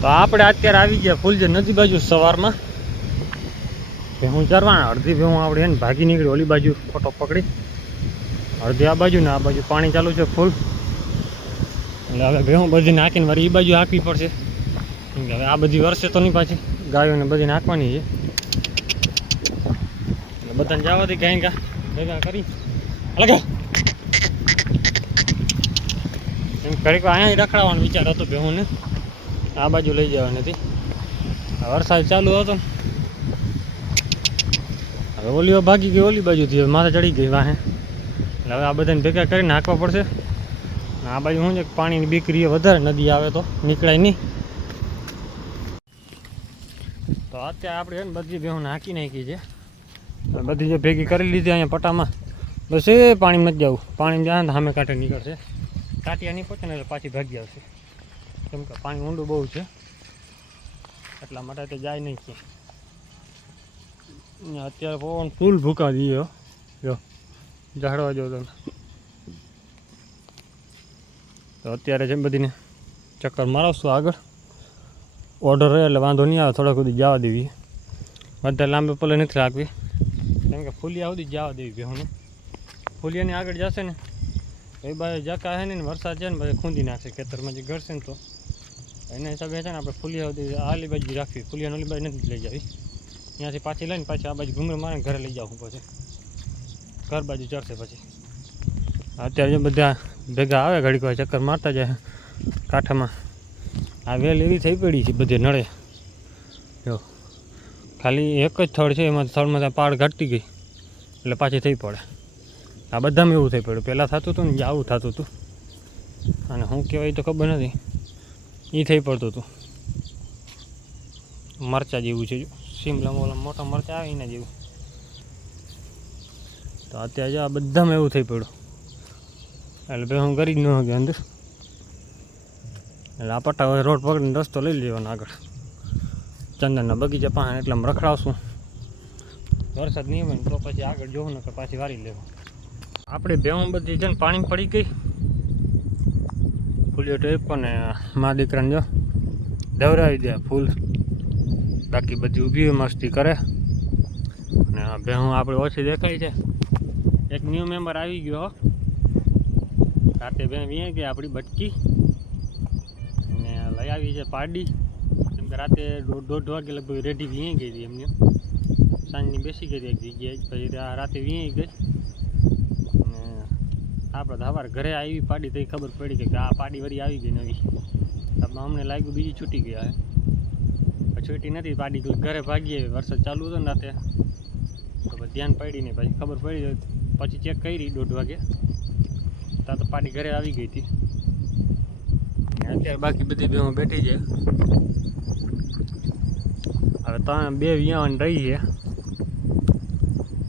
તો આપણે અત્યારે આવી ગયા ફૂલ જે નદી બાજુ સવારમાં. ભેહું ચરવાના અડધી ભેહું આપણે એને ભાગી નીકળી ઓલી બાજુ ફોટો પકડી. અડધી આ બાજુ ને આ બાજુ પાણી ચાલુ છે ફૂલ. એટલે હવે ભેહું બધી નાખીને મારી એ બાજુ હાંકવી પડશે. કે હવે આ બધી વરસે તો નહીં પાછી. ગાયોને બધી નાખવાની છે. એટલે બધાને જવા દે ગાય ગા. ભેગા કરી. અલગ એમ ઘડીક અહીંયા રખડાવવાનો વિચાર હતો ભેહુંને. આ બાજુ લઈ જવાની હતી. વરસાદ ચાલુ હતો. હવે ઓલીઓ ભાગી ગઈ, ઓલી બાજુથી હવે માથે ચડી ગઈ વાહે. એટલે હવે આ બધાને ભેગા કરીને હાંકવા પડશે. આ બાજુ શું છે પાણીની બીકરી વધારે નદી આવે તો નીકળાય નહીં. તો અત્યારે આપણે ને બધી બેહું હાંકી નાખી છે. બધી જે ભેગી કરી લીધી અહીંયા પટામાં, બસ એ પાણી જ જવું. પાણી જાય સામે કાંઠે નીકળશે. કાંટિયા નહીં પહોંચે ને એટલે પાછી ભાગી આવશે. કેમ કે પાણી ઊંડું બહુ છે. એટલા માટે તે જાય નહીં ક્યાંય. અત્યારે પવન ફૂલ ભૂકા દઈએ હો. જો, ઝાડવા જો તમે. તો અત્યારે જેમ બધીને ચક્કર મારાવશું આગળ. ઓર્ડર રહે એટલે વાંધો નહીં આવે થોડાક સુધી જવા દેવી. વધારે લાંબે પલે નથી રાખવી. કેમ કે ફૂલિયા સુધી જવા દેવી ભેહુંને. ફૂલિયાની આગળ જશે ને, એ બાજુ જકા છે ને ને વરસાદ છે ને, બધા ખૂંદી નાખશે ખેતરમાં જે ઘરશે ને તો. એના હિસાબે છે ને આપણે ફૂલિયા સુધી આલી બાજુ રાખવી. ફુલિયા ઓલી બાજુ નથી લઈ જવી. ત્યાંથી પાછી લઈને પાછી આ બાજુ ઘૂમર મારે ઘરે લઈ જાવું પછી. ઘર બાજુ ચડશે પછી. અત્યારે બધા ભેગા આવે ઘડીક વાર ચક્કર મારતા જાય કાંઠામાં. આ વેલ એવી થઈ પડી છે બધે નળે. જો, ખાલી એક જ થળ છે, એમાં થળમાં પાડ ઘટતી ગઈ. એટલે પાછી થઈ પડે. આ બધામાં એવું થઈ પડ્યું. પહેલાં થતું હતું ને, આવું થતું હતું. અને શું કહેવાય તો ખબર નથી. એ થઈ પડતું હતું મરચા જેવું છે જો. શિમલા મોલા મોટા મરચા આવે એના જેવું. તો અત્યારે આ બધામાં એવું થઈ પડ્યું. એટલે ભાઈ હું કરી જ ન શકે અંદર. એટલે આ પટ્ટા હવે રોડ પકડીને રસ્તો લઈ લેવાનો આગળ. ચંદનના બગીચા પાસે એટલે આમ રખડાવશું. વરસાદ નહીં હોય તો પછી આગળ જોવું ને પાછી વારી લેવું. આપણે ભેવું બધી છે ને પાણી પડી ગઈ. ફૂલ્યો ટેપ અને મા દીકરાને જો દવરાવી દે ફૂલ. બાકી બધી ઊભી મસ્તી કરે. અને બે હું આપણે ઓછી દેખાય છે. એક ન્યૂ મેમ્બર આવી ગયો. રાતે બે વીએ ગઈ આપણી બટકી. અને લઈ આવી છે પાડી કેમ કે રાતે દોઢ વાગે લગભગ રેડી વીએ ગઈ હતી એમને. સાંજની બેસી ગઈ હતી એક જગ્યાએ. પછી રાતે વીએ ગઈ. આપણે સવારે ઘરે આવી, પાડી તો ખબર પડી કે આ પાડી વળી આવી ગઈ નવી. આપણે અમને લાગ્યું બીજી છૂટી ગયા હે છૂટી નથી, પાડી તો ઘરે ભાગીએ, વરસાદ ચાલુ હતો ને રાતે. તો ધ્યાન પડી નહીં, પછી ખબર પડી પછી ચેક કરી દોઢ વાગે. ત્યાં તો પાડી ઘરે આવી ગઈ હતી. અત્યારે બાકી બધી બેમાં બેઠી છે. હવે ત્રણ, બે વિયાવાની રહી છે.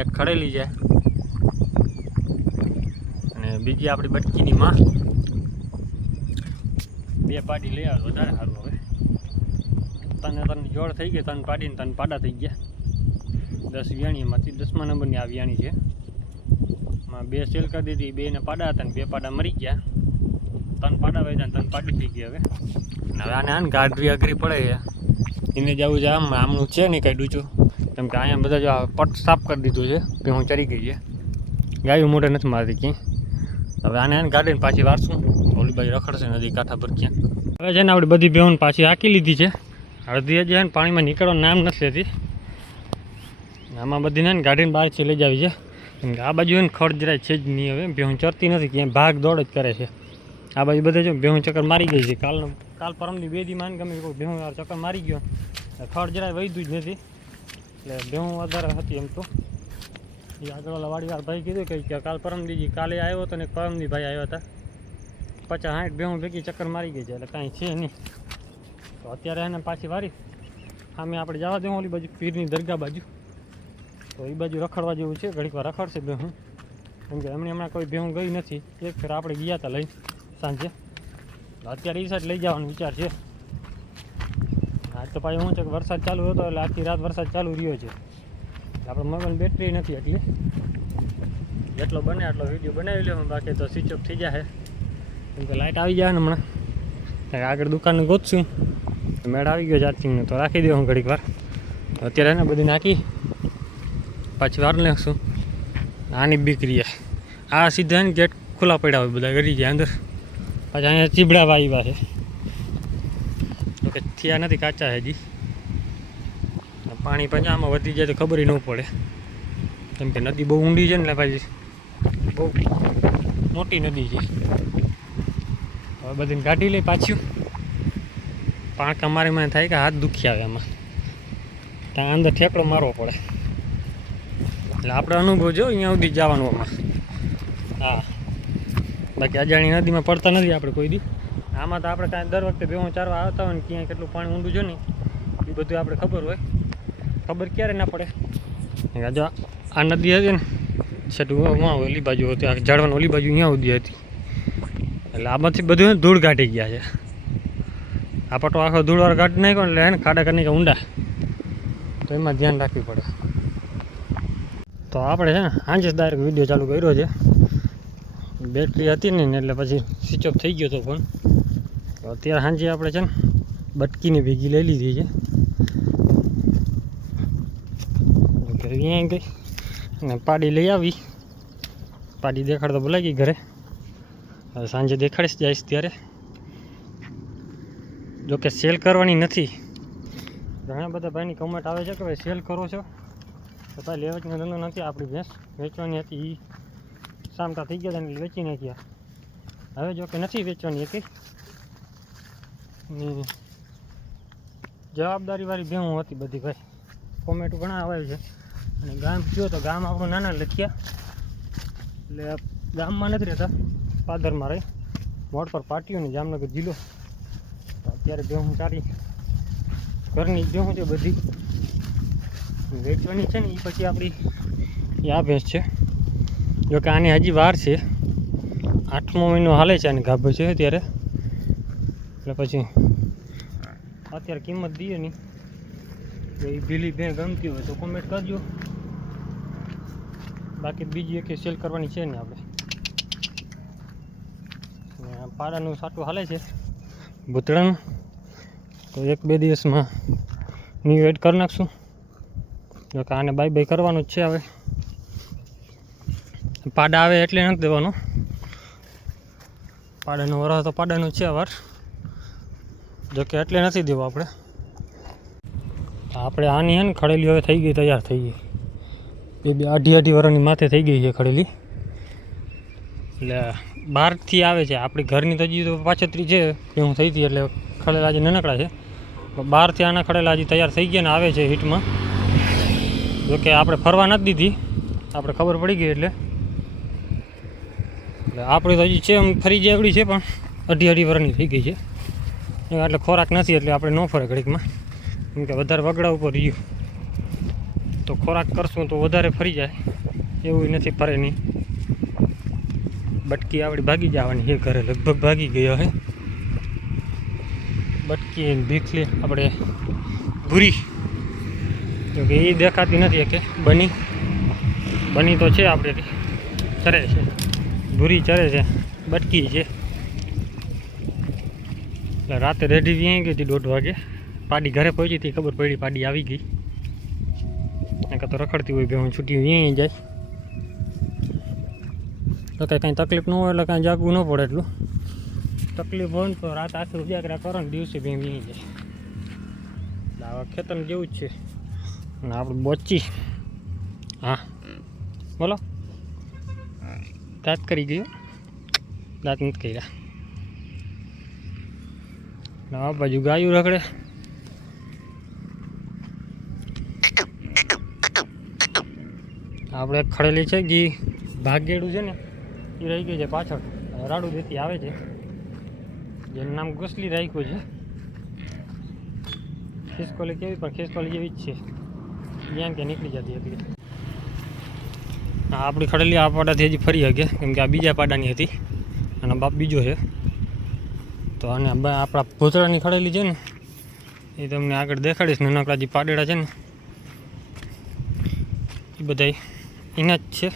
એક ખડેલી છે. અને બીજી આપણી બટકીની માં. બે પાડી લઈ આવે વધારે સારું હવે. તને તને જોડ થઈ ગઈ તને પાડીને તને પાડા થઈ ગયા. દસ વ્યાણીમાંથી દસમા નંબરની આ વ્યાણી છે. માં બે સેલ કરી દીધી બેને પાડા હતા ને બે પાડા મરી ગયા. તન પાડા વેચ્યા તન પાડી થઈ ગયા હવે. હવે આને આને ગાઢવી અઘરી પડે એને જવું છે આમ આમનું છે નહીં કાંઈ ડૂચું. કેમ કે અહીંયા બધા જો પટ સાફ કરી દીધું છે કે હું ચરી ગઈ છે. ગાયું મોઢે નથી મારતી ક્યાંય. હવે આને આને ગાડીને પાછી વારશું. ઓલી બાજુ રખડશે નદી કાંઠા પર ક્યાં. હવે છે ને આપણે બધી બેહોન પાછી હાકી લીધી છે. અડધી છે ને પાણીમાં નીકળવાનું નામ નથી લેતી. આમાં બધી ને ગાડીને બહારથી લઈ જાવી છે. કેમ કે આ બાજુ એને ખડ જરાય છે જ નહીં હવે. બેહું ચરતી નથી, ક્યાંય ભાગ દોડ જ કરે છે. આ બાજુ બધે જો બેહું ચક્કર મારી ગઈ છે. કાલનો કાલ પરમની બે દી માન ગમે બેહું ચક્કર મારી ગયો. ખડ જરાય વહીતું જ નથી. એટલે બેહું વધારે હતી એમ તો. એ આગળ વાળા વાડીવાર ભાઈ કીધું કે કાલ પરમદીજી કાલે આવ્યો હતો ને પરમદી ભાઈ આવ્યા હતા. પચાસ સાઠ ભેહું ભેગી ચક્કર મારી ગઈ છે, એટલે કાંઈ છે નહીં. તો અત્યારે એને પાછી વારી સામે આપણે જવા દઉં ઓલી બાજુ, પીરની દરગાહ બાજુ. તો એ બાજુ રખડવા જેવું છે, ઘડીક વાર રખડશે ભેહું કેમ કે એમણે હમણાં કોઈ ભેહું ગઈ નથી. એક ફેર આપણે ગયા હતા લઈ, સાંજે. અત્યારે એ સાઈડ લઈ જવાનો વિચાર છે. આજ તો પાછું શું છે કે વરસાદ ચાલુ હતો, એટલે આખી રાત વરસાદ ચાલુ રહ્યો છે. આપણે મોબાઈલ બેટરી નથી એટલી. જેટલો બને એટલો વીડિયો બનાવી લેવું બાકી તો સ્વિચ ઓફ થઈ જશે કેમ કે લાઇટ આવી જાય ને હમણાં. આગળ દુકાનને ગોતશું. મેળ આવી ગયો ચાર્જિંગનો તો રાખી દઉં ઘડીક વાર. અત્યારે એને બધી નાખી. પાછી વાર નાખશું. આની બીકરી આ સીધા ને ગેટ ખુલ્લા પડ્યા હોય બધા ગરી ગયા અંદર. પાછા અહીંયા ચીબડા આવ્યા છે તો કે થયા નથી કાચા હજી. પાણી પછી આમાં વધી જાય તો ખબર ન પડે. કેમ કે નદી બહુ ઊંડી છે ને પાછી બહુ મોટી નદી છે. હવે બધીને કાઢી લઈ પાછું. પાણકા મારી મને થાય કે હાથ દુખી આવે એમાં. ત્યાં અંદર ઠેકડો મારવો પડે. એટલે આપણે અનુભવ જો અહીંયા સુધી જવાનું આમાં હા. બાકી અજાણી નદીમાં પડતા નથી આપણે કોઈ દી. આમાં તો આપણે કાંઈ દર વખતે બે ચારવા આવતા હોય ને, ક્યાંય કેટલું પાણી ઊંડું છે ને, એ બધું આપણે ખબર હોય. ખબર ક્યારે ના પડે. જો આ નદી હતી ને વાં ઓલી બાજુ હતી, આ ઝાડવાની ઓલી બાજુ અહીંયા સુધી હતી. એટલે આમાંથી બધું ધૂળ કાઢી ગયા છે. આ પટો આખો ધૂળવાળો કાઢી નાખ્યો એટલે એને ખાડા કરી ઊંડા. તો એમાં ધ્યાન રાખવી પડે. તો આપણે છે ને સાંજે ડાયરેક્ટ વીડિયો ચાલુ કર્યો છે. બેટરી હતી નહીં ને એટલે પછી સ્વિચ ઓફ થઈ ગયો હતો ફોન અત્યારે સાંજે આપણે છે ને, બટકીની ભેગી લઈ લીધી છે. ઓકે અહીંયા ગઈ અને પાડી લઈ આવી. પાડી દેખાડતો બોલાઈ ગઈ ઘરે. હવે સાંજે દેખાડીશ જઈશ ત્યારે. જોકે સેલ કરવાની નથી. ઘણા બધા ભાઈની કમેન્ટ આવે છે કે ભાઈ સેલ કરો છો? તો ભાઈ લેવાનો ધંધો નથી આપણી ભેંસ વેચવાની હતી. એ સામટા થઈ ગયા હતા વેચી નાખ્યા હવે જો કે નથી વેચવાની હતી જવાબદારીવાળી ભેહું હતી બધી ભાઈ. કોમેન્ટ ઘણા આવે છે. અને ગામ જો તો ગામ આપણું નાના લખિયા. એટલે ગામમાં નથી રહેતા. પાદરમાં રહી. મોડ પર પાટીઓ ને જામનગર જિલ્લો. અત્યારે જો હું સારી ઘરની જો છે બધી વેચવાની છે ને એ પછી આપણી આ ભેંસ છે. જો કે આની હજી વાર છે. આઠમો મહિનો હાલે છે આની ગાભો છે ત્યારે એટલે પછી અત્યારે કિંમત દઈએ નહીં એ ભીલી બેન ગમતી હોય તો કોમેન્ટ કરજો. બાકી બીજી એક સેલ કરવાની છે ને આપણે. પાડાનું સાટું હાલે છે. ભૂતળાનું તો એક બે દિવસમાં ન્યૂ એડ કરી નાખશું. જો કે આને બાય બાય કરવાનું જ છે હવે. પાડા આવે એટલે નથી દેવાનો. પાડાનો વરસ તો પાડાનો છે વાર. જોકે એટલે નથી દેવો આપણે. આપણે આની હે ને ખડેલી હવે થઈ ગઈ, તૈયાર થઈ ગઈ. બે બે અઢી અઢી વર્ષની માથે થઈ ગઈ છે ખડેલી. એટલે બહારથી આવે છે. આપણી ઘરની તો હજી તો પાછતરી છે કે હું થઈ હતી એટલે ખડેલા હજી નાનકડા છે. બહારથી આના ખડેલા હજી તૈયાર થઈ ગયા ને આવે છે હીટમાં. જો કે આપણે ફરવા નથી દીધી. આપણે ખબર પડી ગઈ એટલે. એટલે આપણી તો હજી છે એમ ફરી જાય એવડી છે, પણ અઢી અઢી વર્ષની થઈ ગઈ છે. એટલે ખોરાક નથી, એટલે આપણે ન ફરે ઘડીકમાં. કેમ કે વધારે વગડા ઉપર રહ્યું તો ખોરાક કરશું તો વધારે ફરી જાય. એવું નથી ફરે નહીં. બટકી આવડી ભાગી જવાની એ ઘરે, લગભગ ભાગી ગયો હે. બટકી, ભીખલી, આપણે ભૂરી. કે એ દેખાતી નથી કે બની. બની તો છે આપણે ચરે છે. ભૂરી ચરે છે. બટકી છે. એટલે રાતે રેડી ગઈ હતી દોઢ વાગે. પાડી ઘરે પહોંચી હતી, ખબર પડી, પાડી આવી ગઈ. નકર તો રખડતી હોય હું છૂટી અહીંયા જાય. તો કાંઈ કાંઈ તકલીફ ન હોય, એટલે કાંઈ જાગવું ન પડે એટલું. તકલીફ હોય ને તો રાત આશરે ઉજાગરા કરો ને દિવસે ભાઈ અહીંયા જાય. આવા ખેતર જેવું જ છે. અને આપણે બોચી. હા. બોલો. દાંત કરી ગયો. દાંત નથી કર્યા. આ બાજુ ગાયું રખડે. આપણે ખડેલી છે ઘી ભાગેડું છે ને એ રહી ગયું છે પાછળ. રાડું દેતી આવે છે. જેનું નામ ઘોસલી રાખ્યું છે. ખિસકોલી કેવી, પણ ખિસકોલી જેવી જ છે. જ્યાં કે નીકળી જતી હતી. આપણી ખડેલી આ પાડાથી હજી ફરી શકે કેમ કે આ બીજા પાડાની હતી. અને બાપ બીજો છે. તો બ- આપણા ભૂતળાની ખડેલી છે ને, એ તમને આગળ દેખાડીશ. નાનકડા જે પાડેડા છે ને, એ બધા એના જ છે.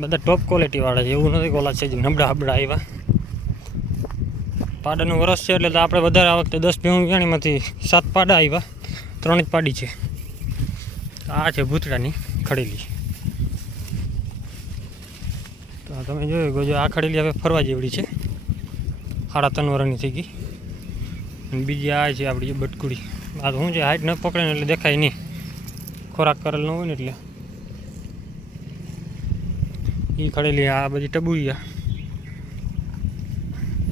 બધા ટોપ ક્વોલિટીવાળા છે. એવું નથી કે છે જે નબળા હબડા આવ્યા પાડાનું વરસ છે એટલે તો આપણે વધારે આ વખતે દસ ભેહું વ્યાણીમાંથી સાત પાડા આવ્યા ત્રણ જ પાડી છે. આ છે ભૂતડાની ખડેલી. તો તમે જોયું ગોજો આ ખડેલી હવે ફરવા જેવડી છે. સાડા ત્રણ વર્ષની થઈ ગઈ. બીજી આ છે આપણી બટકુડી. આ તો શું છે, હાઈટ ન પકડે એટલે દેખાય નહીં. ખોરાક કરેલો હોય ને એટલે. એ ખડેલી આ બધી ટબુરિયા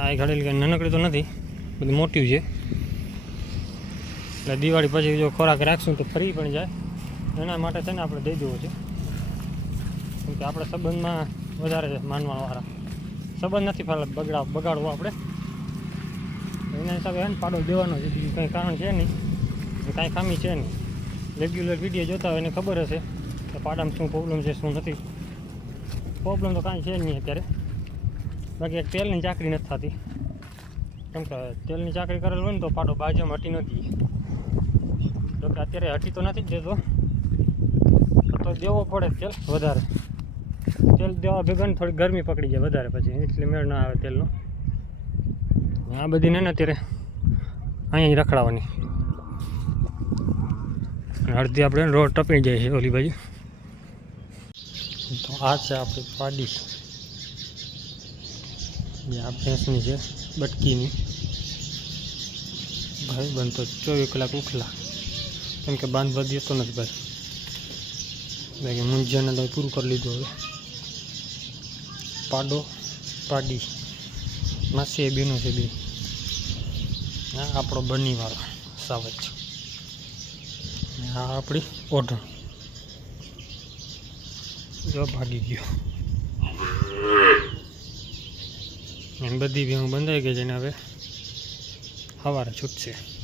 આ. એ ખડેલી કંઈ નાનકડી તો નથી, બધી મોટી છે. એટલે દિવાળી પછી જો ખોરાક રાખશું તો ફરી પણ જાય. એના માટે છે ને આપણે દઈ દેવો છે. કેમ કે આપણે સંબંધમાં વધારે માનવાવાળા સંબંધ નથી ફાલે, બગડા, બગાડવો આપણે. એના હિસાબે એને પાડો દેવાનો છે, બીજું કંઈ કારણ છે નહીં. કાંઈ ખામી છે નહીં. રેગ્યુલર વીડિયો જોતા હોય એને ખબર હશે કે પાડામાં શું પ્રોબ્લેમ છે, શું નથી. પ્રોબ્લેમ તો કાંઈ છે જ નહીં અત્યારે. બાકી એક તેલની ચાકરી નથી થતી. કેમ કે તેલની ચાકરી કરેલ હોય ને તો પાડો બાજુમાં હટી નથી જોકે અત્યારે હટી તો નથી જ દેતો. તો દેવો પડે તેલ વધારે. તેલ દેવા ભેગા થોડી ગરમી પકડી જાય વધારે પછી. એટલે મેળ ના આવે તેલનો. આ બધી ને અત્યારે અહીંયા રખડાવવાની અડધી આપણે રોડ ટપી જાય છે ઓલી બાજુ તો આ છે આપણી પાડી. જે આ ભેંસની છે, બટકીની. ભાઈ બનતો ચોવીસ કલાક ઉખલા કેમ કે બાંધવા દેતો નથી ભાઈ. બાકી મુંજાને તો પૂરું કરી લીધું હવે. પાડો, પાડી. માસી એ બેનો છે બે. આ આપણો બનીવાળો, સાવજ. ને આ આપણી ઓઢણ. જો ભાગી ગયો. એમ બધી બી હું બંધાઈ ગઈ છે ને હવે સવારે છૂટશે.